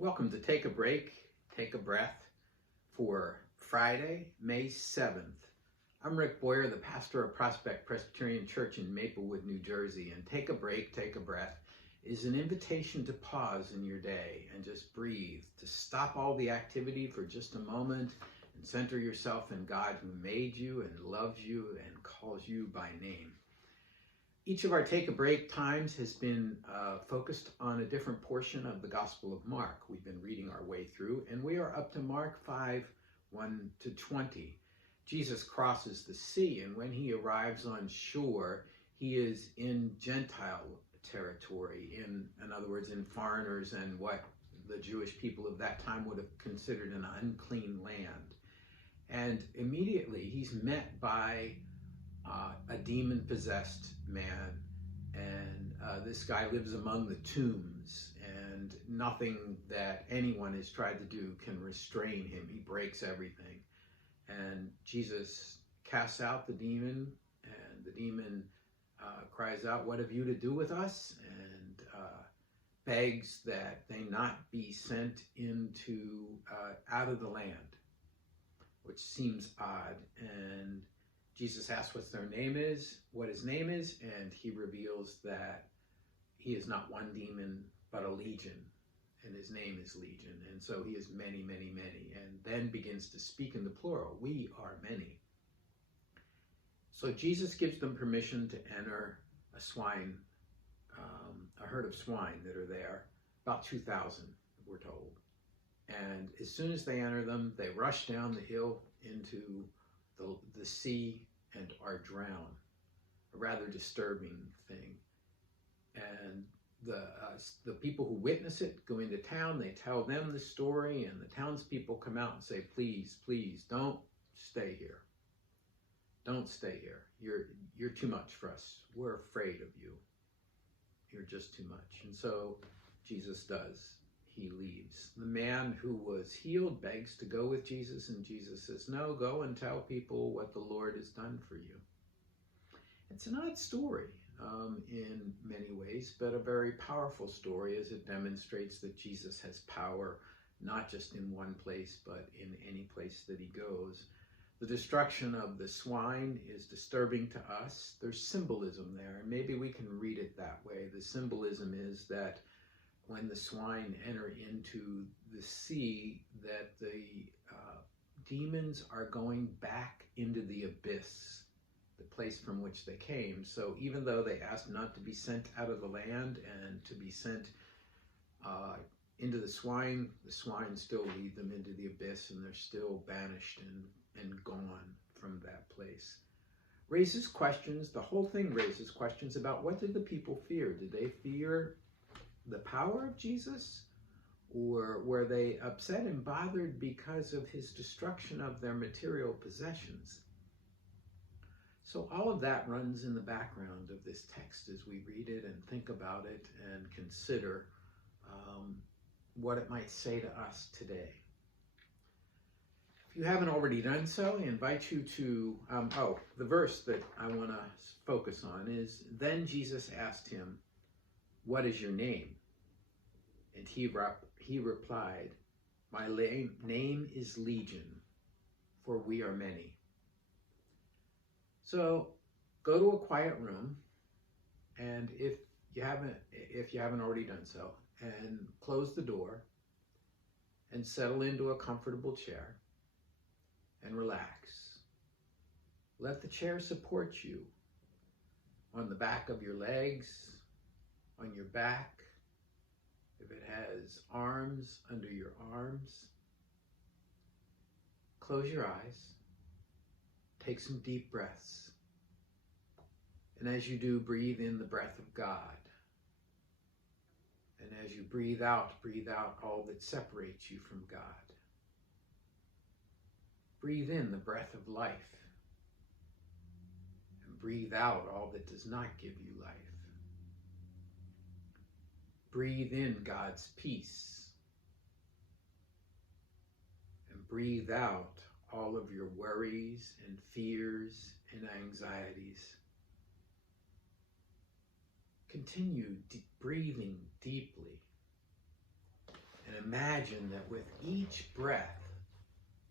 Welcome to Take a Break, Take a Breath for Friday, May 7th. I'm Rick Boyer, the pastor of Prospect Presbyterian Church in Maplewood, New Jersey, and Take a Break, Take a Breath is an invitation to pause in your day and just breathe, to stop all the activity for just a moment and center yourself in God who made you and loves you and calls you by name. Each of our Take a Break times has been focused on a different portion of the Gospel of Mark. We've been reading our way through, and we are up to Mark 5:1-20. Jesus crosses the sea, and when he arrives on shore, he is in Gentile territory, in other words, in foreigners and what the Jewish people of that time would have considered an unclean land. And immediately he's met by a demon-possessed man, and this guy lives among the tombs, and nothing that anyone has tried to do can restrain him. He breaks everything, and Jesus casts out the demon, and the demon cries out, "What have you to do with us?" and begs that they not be sent into out of the land, which seems odd. And Jesus asks what his name is, and he reveals that he is not one demon, but a legion, and his name is Legion, and so he is many, many, many, and then begins to speak in the plural, "We are many." So Jesus gives them permission to enter a herd of swine that are there, about 2,000, we're told. And as soon as they enter them, they rush down the hill into the sea and are drowned. A rather disturbing thing. And the people who witness it go into town, they tell them the story, and the townspeople come out and say, please, please, don't stay here. Don't stay here. You're too much for us. We're afraid of you. You're just too much. And so Jesus does. He leaves. The man who was healed begs to go with Jesus, and Jesus says, "No, go and tell people what the Lord has done for you." It's an odd story in many ways, but a very powerful story, as it demonstrates that Jesus has power not just in one place, but in any place that he goes. The destruction of the swine is disturbing to us. There's symbolism there, and maybe we can read it that way. The symbolism is that when the swine enter into the sea, that the demons are going back into the abyss, the place from which they came. So even though they asked not to be sent out of the land and to be sent into the swine still lead them into the abyss, and they're still banished and gone from that place. Raises questions, the whole thing raises questions about what did the people fear? Did they fear the power of Jesus, or were they upset and bothered because of his destruction of their material possessions? So all of that runs in the background of this text as we read it and think about it and consider what it might say to us today. If you haven't already done so, I invite you to, the verse that I want to focus on is, "Then Jesus asked him, 'What is your name?' And he replied, 'My name is Legion, for we are many.'" So go to a quiet room, and if you haven't already done so, and close the door and settle into a comfortable chair and relax. Let the chair support you on the back of your legs, on your back, if it has arms, under your arms. Close your eyes. Take some deep breaths. And as you do, breathe in the breath of God. And as you breathe out all that separates you from God. Breathe in the breath of life. And breathe out all that does not give you life. Breathe in God's peace, and breathe out all of your worries and fears and anxieties. Continue breathing deeply, and imagine that with each breath,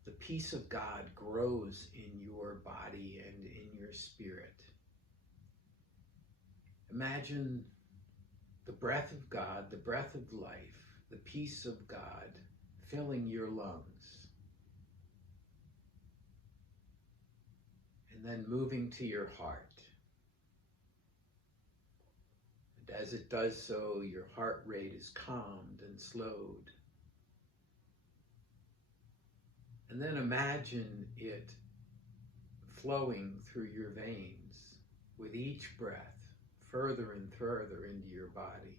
the peace of God grows in your body and in your spirit. Imagine the breath of God, the breath of life, the peace of God filling your lungs. And then moving to your heart. And as it does so, your heart rate is calmed and slowed. And then imagine it flowing through your veins with each breath, further and further into your body.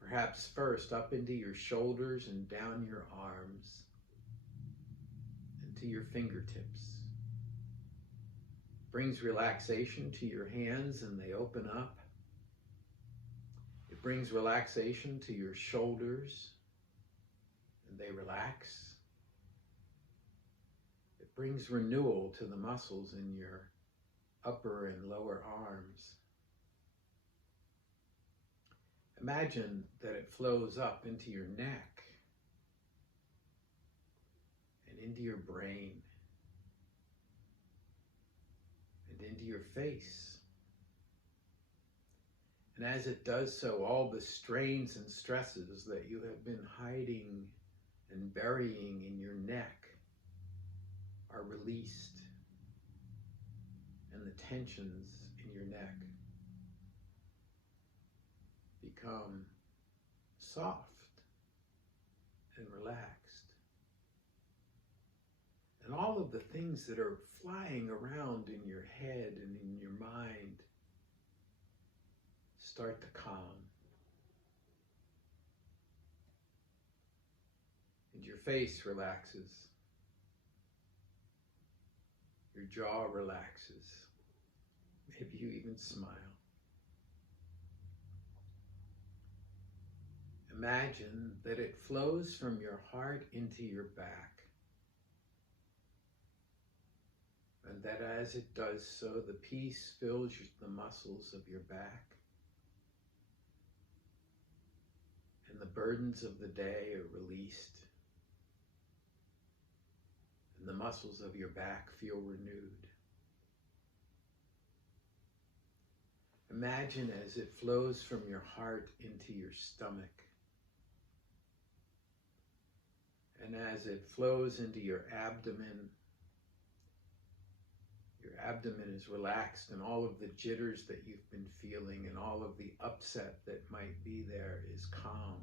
Perhaps first up into your shoulders and down your arms and to your fingertips. Brings relaxation to your hands and they open up. It brings relaxation to your shoulders and they relax. It brings renewal to the muscles in your upper and lower arms. Imagine that it flows up into your neck and into your brain and into your face. And as it does so, all the strains and stresses that you have been hiding and burying in your neck are released, and the tensions in your neck become soft and relaxed. And all of the things that are flying around in your head and in your mind start to calm. And your face relaxes. Your jaw relaxes. Maybe you even smile. Imagine that it flows from your heart into your back. And that as it does so, the peace fills the muscles of your back. And the burdens of the day are released. And the muscles of your back feel renewed. Imagine as it flows from your heart into your stomach. And as it flows into your abdomen is relaxed and all of the jitters that you've been feeling and all of the upset that might be there is calmed.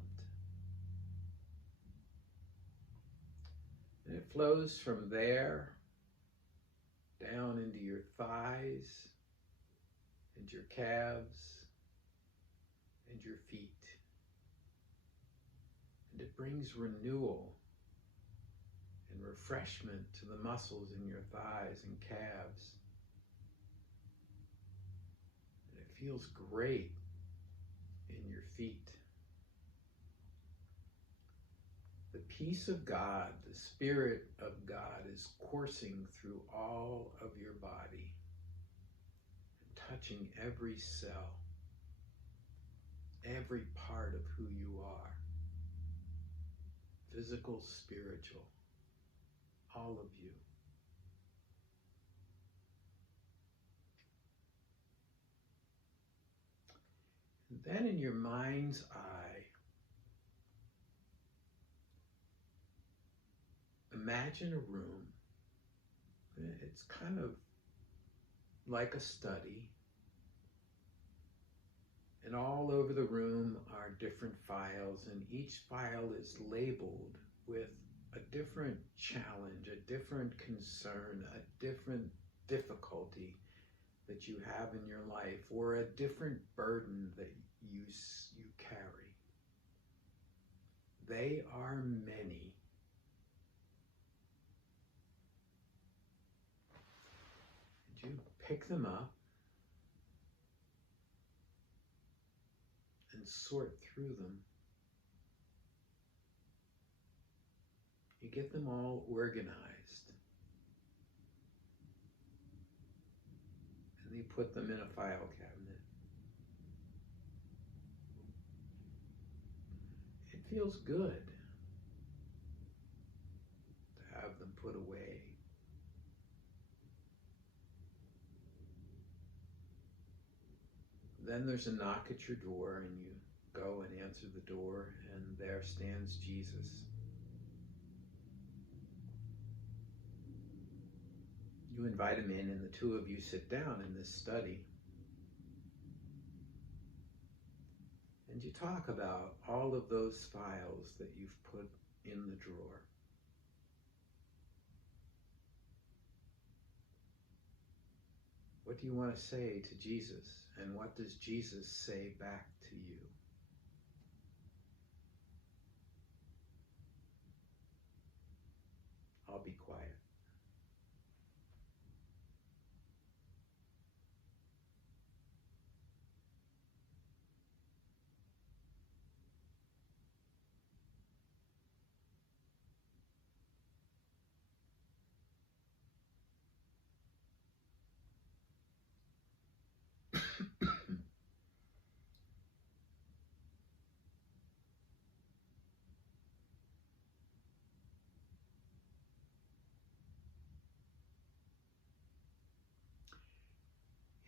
And it flows from there down into your thighs and your calves and your feet. And it brings renewal and refreshment to the muscles in your thighs and calves. And it feels great in your feet. The peace of God, the Spirit of God is coursing through all of your body and touching every cell, every part of who you are, physical, spiritual, all of you. And then in your mind's eye, imagine a room. It's kind of like a study. And all over the room are different files, and each file is labeled with a different challenge, a different concern, a different difficulty that you have in your life, or a different burden that you carry. They are many. And you pick them up and sort through them. You get them all organized. And you put them in a file cabinet. It feels good them put away. Then there's a knock at your door, and you go and answer the door, and there stands Jesus. You invite him in, and the two of you sit down in this study. And you talk about all of those files that you've put in the drawer. What do you want to say to Jesus? And what does Jesus say back to you? I'll be quiet.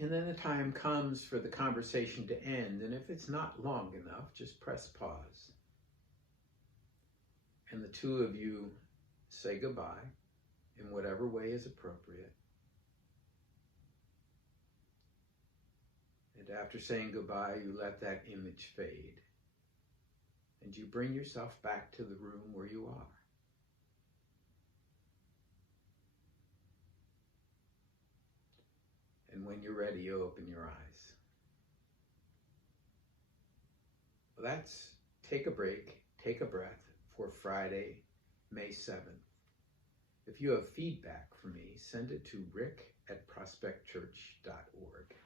And then the time comes for the conversation to end, and if it's not long enough, just press pause. And the two of you say goodbye in whatever way is appropriate. And after saying goodbye, you let that image fade. And you bring yourself back to the room where you are. And when you're ready, you open your eyes. Well, that's Take a Break, Take a Breath for Friday, May 7th. If you have feedback for me, send it to rick@prospectchurch.org.